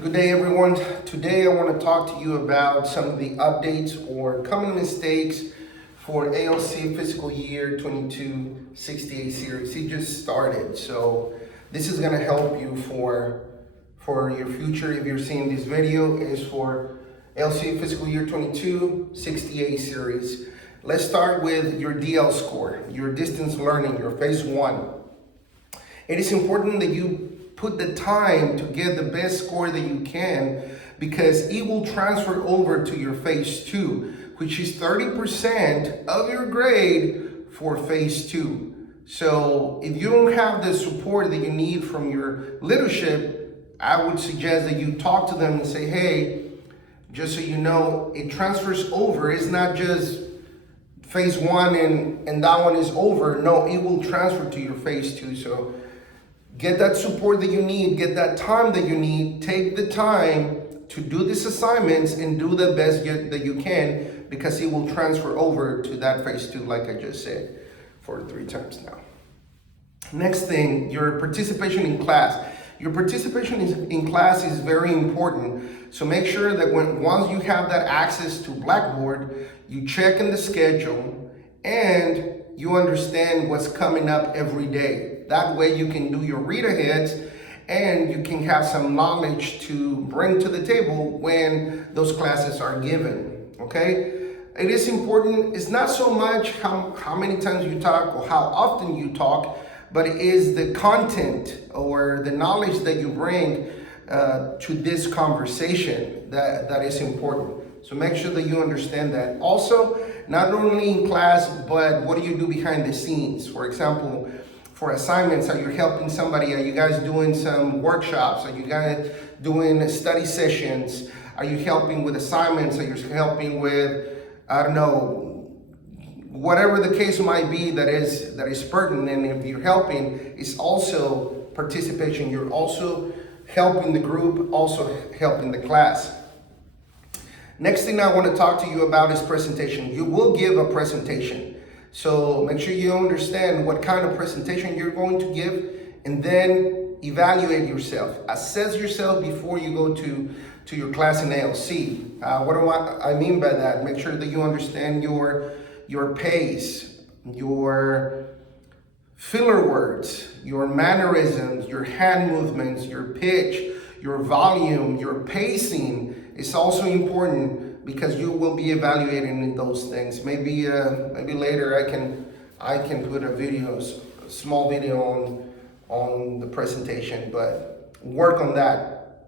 Good day, everyone. Today I want to talk to you about some of the updates or common mistakes for ALC fiscal year 22 68 series. It just started, so this is going to help you for your future. If you're seeing this video, is for ALC fiscal year 22 68 series. Let's start with your DL score, your distance learning, your phase 1. It is important that you put the time to get the best score that you can, because it will transfer over to your phase 2, which is 30% of your grade for phase 2. So if you don't have the support that you need from your leadership, I would suggest that you talk to them and say, hey, just so you know, it transfers over. It's not just phase 1 and that one is over. No, it will transfer to your phase 2. So get that support that you need, get that time that you need, take the time to do these assignments and do the best that you can, because it will transfer over to that phase 2, like I just said, for 3 times now. Next thing, your participation in class. Your participation in class is very important. So make sure that once you have that access to Blackboard, you check in the schedule and you understand what's coming up every day. That way you can do your read aheads and you can have some knowledge to bring to the table when those classes are given, okay? It is important. It's not so much how many times you talk or how often you talk, but it is the content or the knowledge that you bring to this conversation that is important. So make sure that you understand that. Also, not only in class, but what do you do behind the scenes? For example, for assignments, are you helping somebody? Are you guys doing some workshops? Are you guys doing study sessions? Are you helping with assignments? Are you helping with, I don't know, whatever the case might be that is pertinent? And if you're helping, it's also participation. You're also helping the group, also helping the class. Next thing I want to talk to you about is presentation. You will give a presentation. So make sure you understand what kind of presentation you're going to give, and then evaluate yourself. Assess yourself before you go to your class in ALC. What do I mean by that? Make sure that you understand your pace, your filler words, your mannerisms, your hand movements, your pitch, your volume, your pacing. It's also important because you will be evaluating those things. Maybe later I can put a small video on the presentation, but work on that.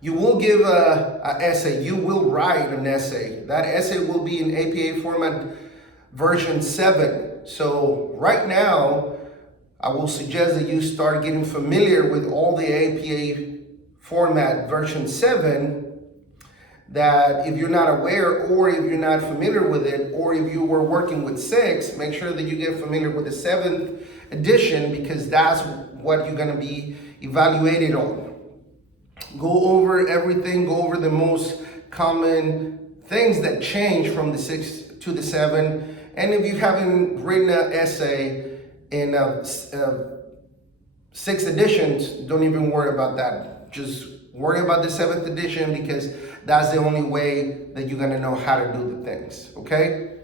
You will give a essay. You will write an essay. That essay will be in APA format version 7. So right now, I will suggest that you start getting familiar with all the APA format version 7, that if you're not aware, or if you're not familiar with it, or if you were working with 6, make sure that you get familiar with the 7th edition, because that's what you're gonna be evaluated on. Go over everything, go over the most common things that change from the 6 to the 7. And if you haven't written an essay in 6 editions, don't even worry about that. Just worry about the 7th edition, because that's the only way that you're gonna know how to do the things, okay?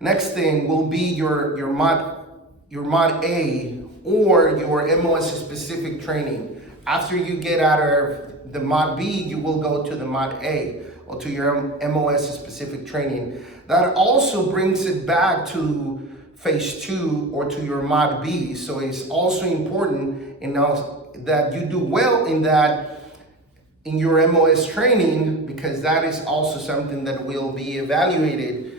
Next thing will be your mod A or your MOS specific training. After you get out of the mod B, you will go to the mod A or to your MOS specific training. That also brings it back to phase 2 or to your mod B. So it's also important that you do well in that, in your MOS training, because that is also something that will be evaluated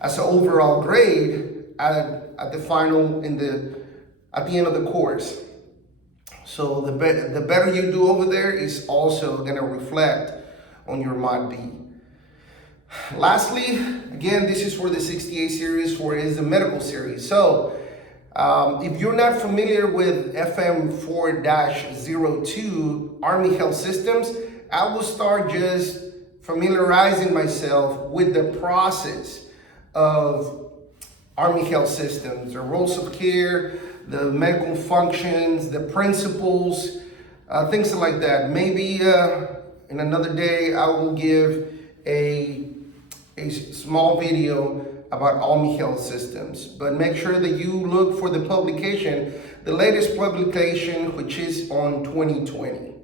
as an overall grade at the final at the end of the course. So the better you do over there is also going to reflect on your mod B. Lastly, again, this is for the 68 series, is the medical series. So if you're not familiar with FM4-02 Army Health Systems, I will start just familiarizing myself with the process of Army Health Systems, the roles of care, the medical functions, the principles, things like that. Maybe In another day, I will give a small video about Almi Health Systems. But make sure that you look for the publication, the latest publication, which is on 2020.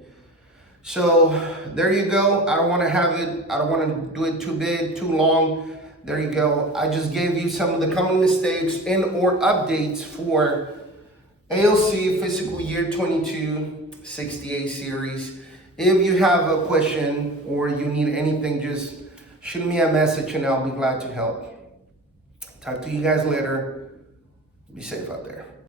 So there you go. I don't want to do it too big, too long. There you go. I just gave you some of the common mistakes and or updates for ALC fiscal year 22 68 series. If you have a question or you need anything, just shoot me a message and I'll be glad to help. Talk to you guys later. Be safe out there.